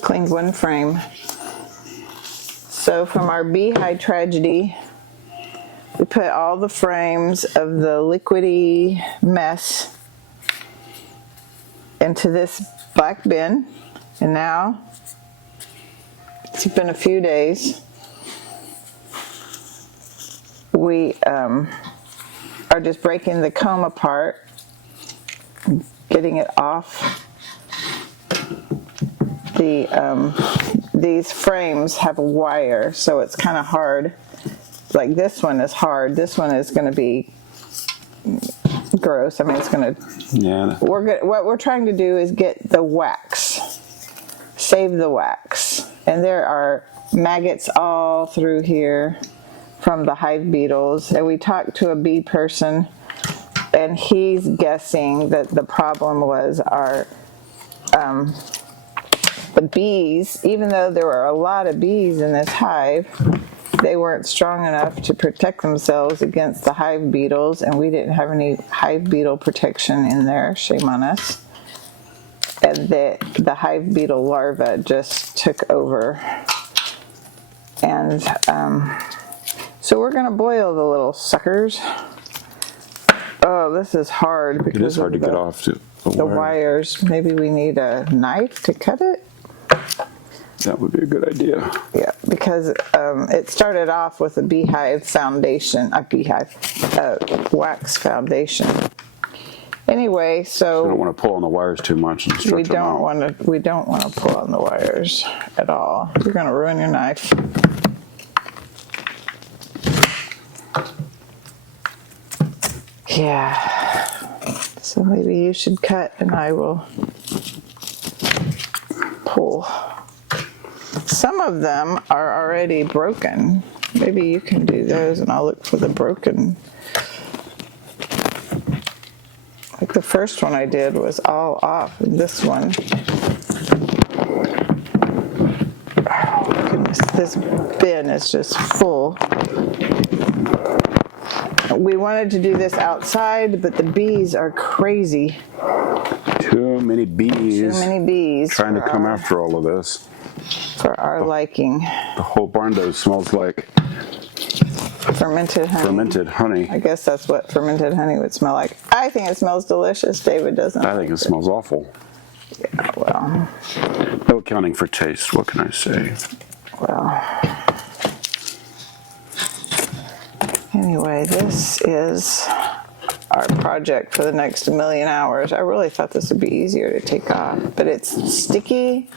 Cleaned one frame. So from our Beehive tragedy, we put all the frames of the liquidy mess into this black bin, and now it's been a few days. We are just breaking the comb apart, getting it off. These frames have a wire, so it's kind of hard. Like this one is hard. This one is going to be gross. I mean, it's going to. Yeah. What we're trying to do is get the wax, save the wax, and there are maggots all through here from the hive beetles. And we talked to a bee person, and he's guessing that the problem was our the bees. Even though there were a lot of bees in this hive, they weren't strong enough to protect themselves against the hive beetles, and we didn't have any hive beetle protection in there. Shame on us. And the hive beetle larva just took over. And so we're going to boil the little suckers. Oh, this is hard because it is hard to get off the wires. Maybe we need a knife to cut it. That would be a good idea. Yeah, because it started off with a beehive foundation, wax foundation. Anyway, so we don't want to pull on the wires too much and stretch them out. We don't want to pull on the wires at all. You're going to ruin your knife. Yeah. So maybe you should cut and I will pull. Some of them are already broken. Maybe you can do those and I'll look for the broken. Like the first one I did was all off, and this one, oh goodness, this bin is just full. We wanted to do this outside, but the bees are crazy. Too many bees. Too many bees. Trying to come after all of this. For our liking. The whole barn dough smells like fermented honey. Fermented honey. I guess that's what fermented honey would smell like. I think it smells delicious. David doesn't. I think it smells awful. Yeah, well. No accounting for taste, what can I say? Well. Anyway, this is our project for the next 1,000,000 hours. I really thought this would be easier to take off, but it's sticky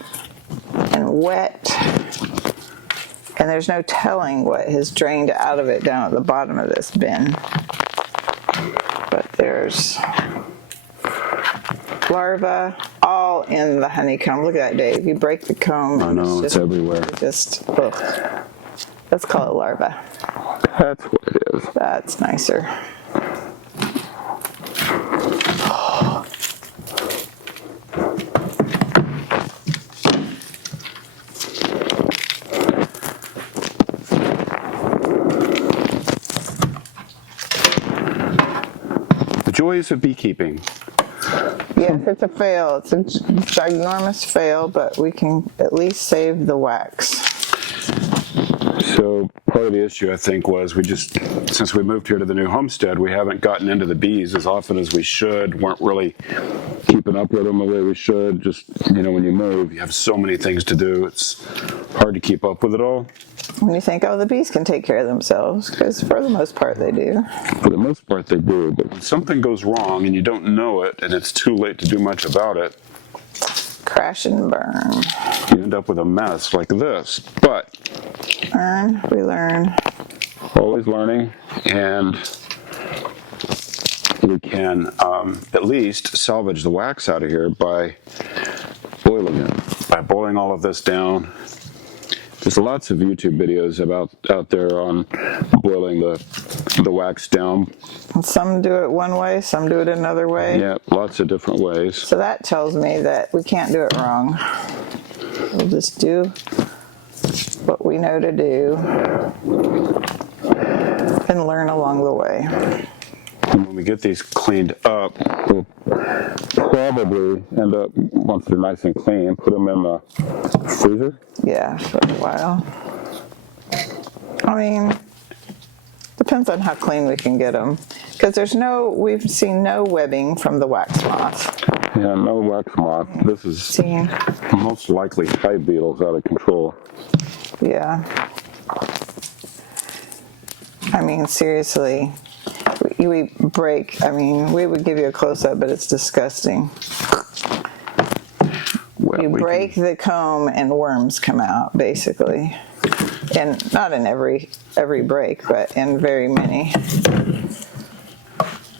and wet, and there's no telling what has drained out of it down at the bottom of this bin. But there's larvae all in the honeycomb. Look at that, Dave. You break the comb. I know, it's everywhere. Just, ugh. Let's call it larvae. That's what it is. That's nicer. The joys of beekeeping. Yes, it's a fail. It's a ginormous fail, but we can at least save the wax. So part of the issue, I think, was since we moved here to the new homestead, we haven't gotten into the bees as often as we should, weren't really keeping up with them the way we should. Just, when you move, you have so many things to do. It's hard to keep up with it all. When you think, oh, the bees can take care of themselves, because for the most part they do. For the most part they do, but when something goes wrong and you don't know it and it's too late to do much about it, crash and burn. You end up with a mess like this. But we learn. Always learning, and we can at least salvage the wax out of here by boiling it. By boiling all of this down, There's lots of YouTube videos out there on boiling the wax down. And some do it one way, some do it another way. Yeah, lots of different ways. So that tells me that we can't do it wrong. We'll just do what we know to do and learn along the way. And when we get these cleaned up, we'll probably end up, once they're nice and clean, put them in the freezer. Yeah, for a while. I mean, depends on how clean we can get them. Because we've seen no webbing from the wax moth. Yeah, no wax moth. This is Seen. most likely hive beetles out of control. Yeah. I mean, seriously, we break, I mean, we would give you a close-up, but it's disgusting. Well, You break the comb and worms come out, basically. And not in every break, but in very many.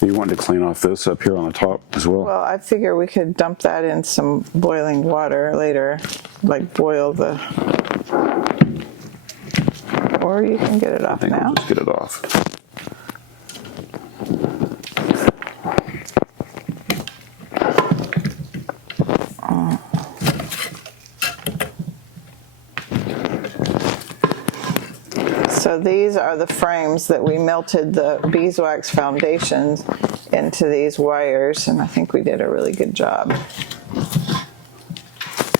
You want to clean off this up here on the top as well? Well, I figure we could dump that in some boiling water later, like boil the, or you can get it I off think now. we'll just get it off. So these are the frames that we melted the beeswax foundations into these wires, and I think we did a really good job.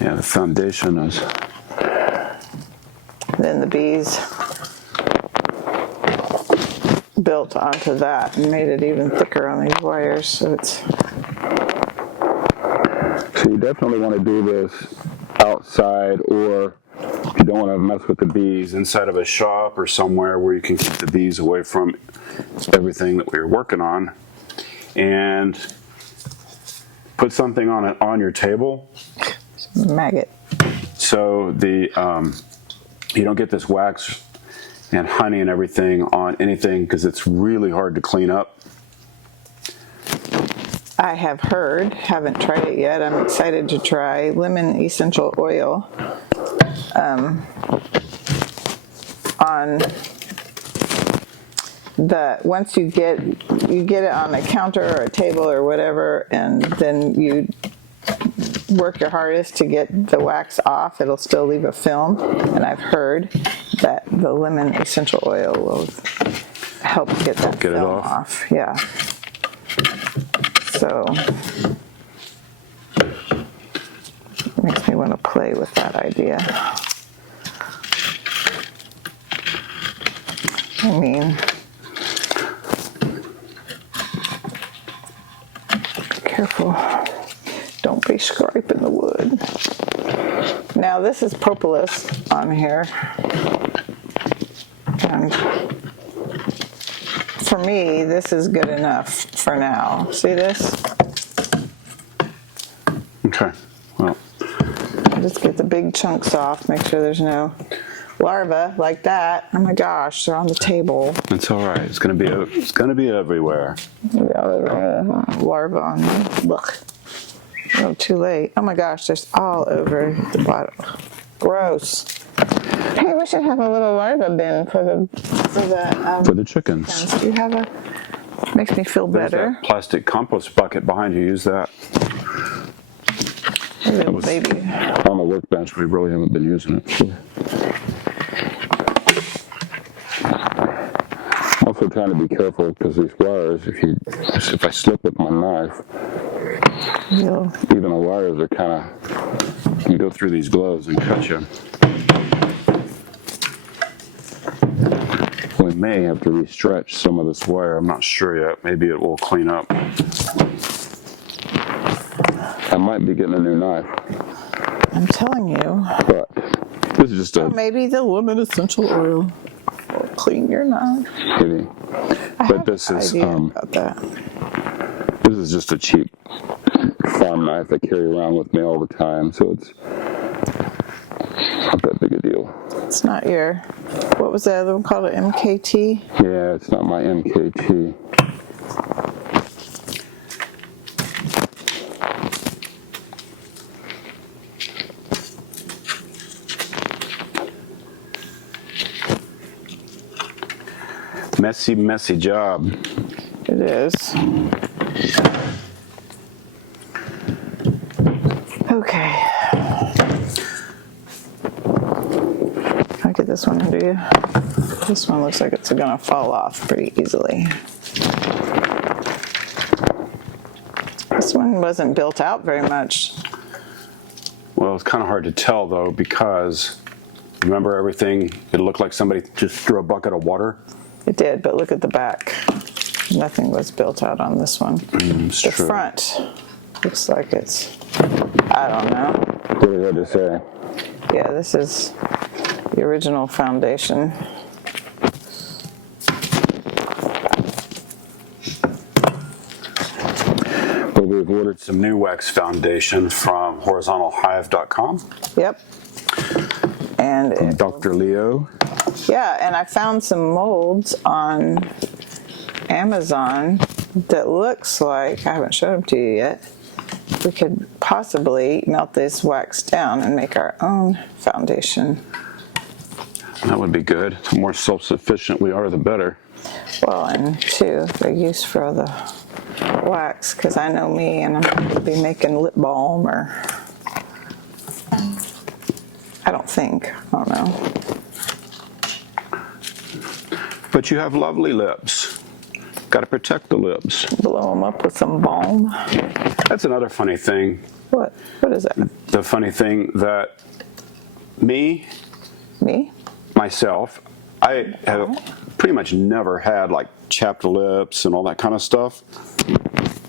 Yeah, the foundation is. Then the bees built onto that and made it even thicker on these wires, so it's... So you definitely want to do this outside, or if you don't want to mess with the bees, inside of a shop or somewhere where you can keep the bees away from everything that we were working on. And put something on it on your table. Maggot. So the you don't get this wax and honey and everything on anything, because it's really hard to clean up. I have heard, haven't tried it yet, I'm excited to try lemon essential oil on the, once you get it on a counter or a table or whatever, and then you work your hardest to get the wax off, it'll still leave a film, and I've heard that the lemon essential oil will help get that Get it film off. Yeah. So it makes me want to play with that idea. I mean, be careful. Don't be scraping the wood. Now this is propolis on here. And for me, this is good enough for now. See this? Okay, well, Just get the big chunks off, make sure there's no larvae like that. Oh my gosh, they're on the table. it's all right. It's gonna be everywhere. Yeah, larvae on me. Look. Oh, too late. Oh my gosh, there's all over the bottom. Gross. Hey, we should have a little larva bin for For the chickens. Do you have a? Makes me feel There's better. that plastic compost bucket behind you. Use that. Little was- baby. On the workbench, we really haven't been using it. Also trying to be careful, because these wires, if I slip with my knife, You'll- even the wires are kind of, can go through these gloves and cut you. We may have to restretch some of this wire. I'm not sure yet. Maybe it will clean up. I might be getting a new knife, I'm telling you. but this is just a Maybe the lemon essential oil will clean your knife. maybe. I But have this an is idea about that. this is just a cheap farm knife I carry around with me all the time, so it's not that big a deal. It's not your. What was the other one called? An MKT? Yeah, it's not my MKT. messy job. It is. Okay. I'll get this one under you. This one looks like it's gonna fall off pretty easily. This one wasn't built out very much. Well, it's kind of hard to tell though, because remember everything, it looked like somebody just threw a bucket of water. It did, but look at the back. Nothing was built out on this one. It's The true. front looks like it's, I don't know. Pretty hard to say. Yeah, this is the original foundation. But we've ordered some new wax foundation from horizontalhive.com. Yep. And it, Dr. Leo. yeah, and I found some molds on Amazon that looks like, I haven't showed them to you yet, we could possibly melt this wax down and make our own foundation. That would be good. The more self-sufficient we are, the better. Well, and two, the use for the wax, because I know me and I'm going to be making lip balm or, I don't think, I don't know. But you have lovely lips. Got to protect the lips. Blow them up with some balm. That's another funny thing. What? What is that? The funny thing that Me? myself, I have pretty much never had like chapped lips and all that kind of stuff,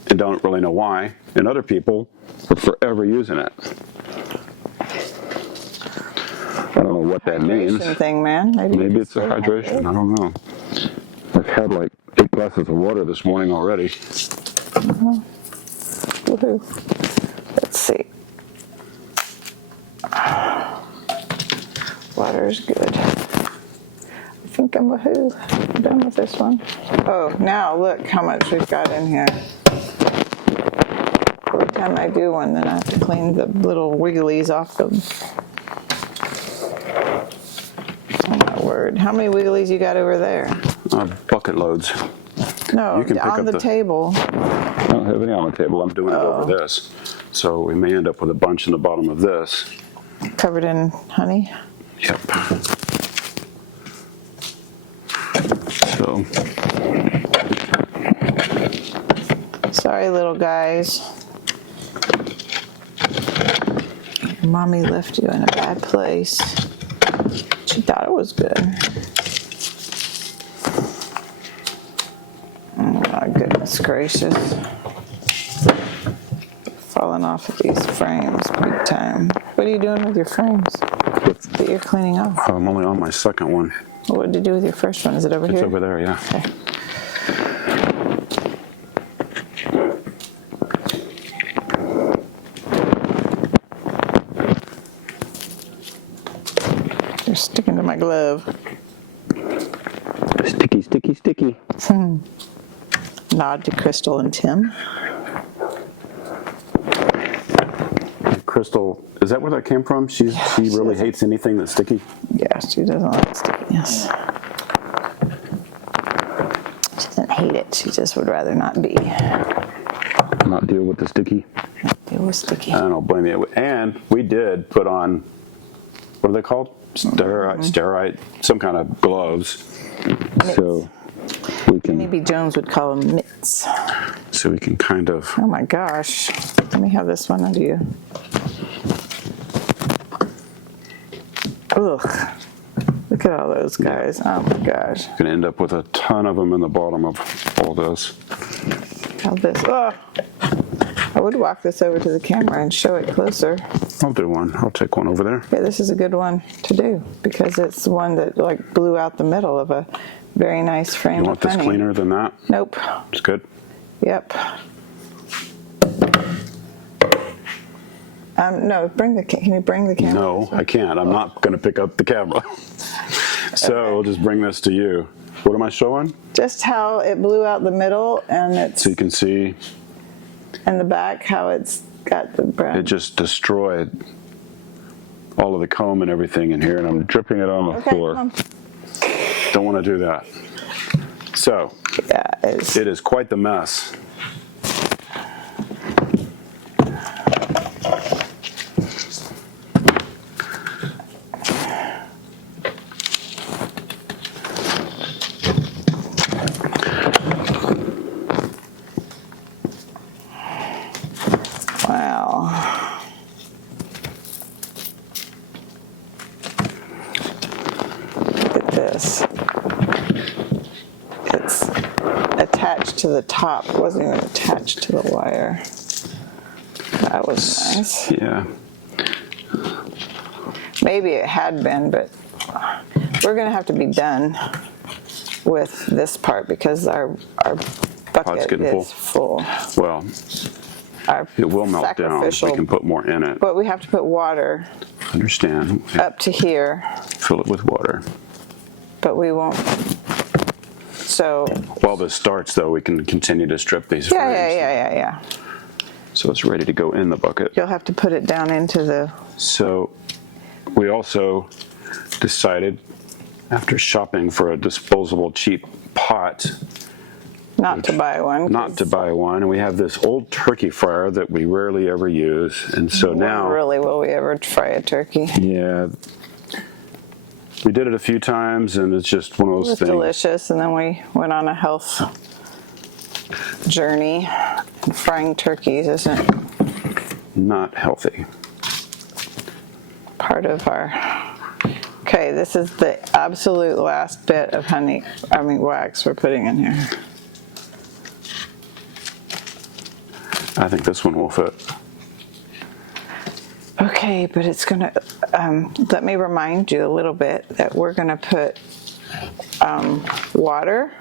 and don't really know why. And other people are forever using it. I don't know what that means. Hydration thing, man. Maybe it's a hydration. I don't know. I've had like 8 glasses of water this morning already. Woohoo. Let's see. Water's good. I think I'm woohoo. I'm done with this one. Oh, now look how much we've got in here. Every time I do one, then I have to clean the little wigglies off them. Oh my word. How many wigglies you got over there? Bucket loads. No, You can pick on up the the- table. I don't have any on the table. I'm doing it over this. So we may end up with a bunch in the bottom of this. Covered in honey. Yep. So, Sorry, little guys. Mommy left you in a bad place. She thought it was good. Oh my goodness gracious. Falling off of these frames big time. What are you doing with your frames that you're cleaning off? I'm only on my second one. What did you do with your first one? Is it over It's here? over there, yeah. Okay. You're sticking to my glove. Sticky, sticky, sticky. Nod to Crystal and Tim. Crystal, is that where that came from? She really doesn't- hates anything that's sticky. Yeah, she doesn't like stickiness. She doesn't hate it. She just would rather not be. Not deal with the sticky. It was sticky. I don't blame you. And we did put on, what are they called? Steroid, some kind of gloves. So we can, Maybe Jones would call them mitts. so we can kind of, Oh my gosh. Let me have this one under you. Ugh. Look at all those guys. Oh my gosh. gonna end up with a ton of them in the bottom of all this. How this. Oh. I would walk this over to the camera and show it closer. I'll do one. I'll take one over there. Yeah, this is a good one to do because it's the one that like blew out the middle of a very nice frame You want of this honey. cleaner than that? Nope. It's good. Yep. No, can you bring the camera? No, I can't. I'm not going to pick up the camera. So we'll just bring this to you. What am I showing? Just how it blew out the middle and it's So you can see and the back, how it's got the brown. it just destroyed all of the comb and everything in here, and I'm dripping it on the Okay, floor. come on. Don't want to do that. So Yeah, it is quite the mess. wow. Look at this. It's attached to the top. It wasn't even attached to the wire. That was nice. Yeah. Maybe it had been, but we're going to have to be done with this part because our bucket getting is full. Well, Our it will melt down. We sacrificial, can put more in it. but we have to put water Understand. up to here, Fill it with water. but we won't. So While this starts, though, we can continue to strip these yeah, frames. yeah. So it's ready to go in the bucket. You'll have to put it down into the. So we also decided, after shopping for a disposable cheap pot, Not to buy one. not to buy one. And we have this old turkey fryer that we rarely ever use. And so now, Really, will we ever fry a turkey? yeah, we did it a few times, and it's just one of It those was things. delicious, and then we went on a health journey. Frying turkeys isn't Not healthy. part of our. Okay, this is the absolute last bit of wax we're putting in here. I think this one will fit. Okay, but it's gonna, let me remind you a little bit that we're gonna put water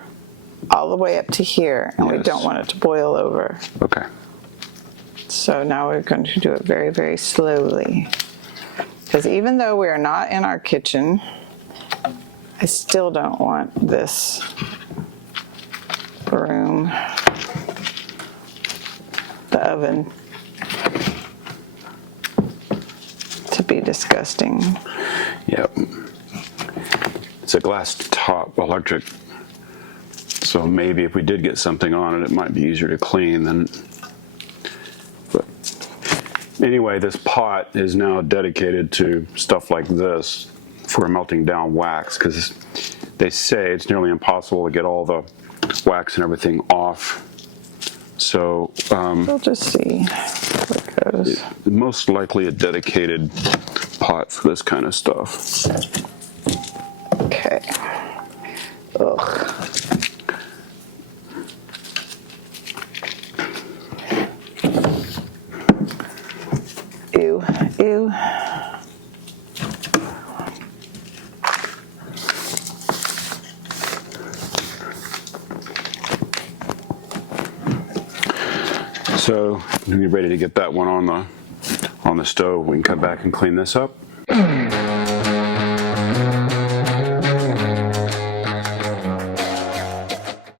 all the way up to here, and we Yes. don't want it to boil over. Okay. So now we're going to do it very, very slowly. Because even though we are not in our kitchen, I still don't want this room, the oven, to be disgusting. Yep. It's a glass top electric. So maybe if we did get something on it, it might be easier to clean than. But anyway, this pot is now dedicated to stuff like this for melting down wax, because they say it's nearly impossible to get all the wax and everything off. So We'll just see how it goes. most likely a dedicated pot for this kind of stuff. Okay. Ugh. Ew, ew. So we're ready to get that one on the stove. We can come back and clean this up.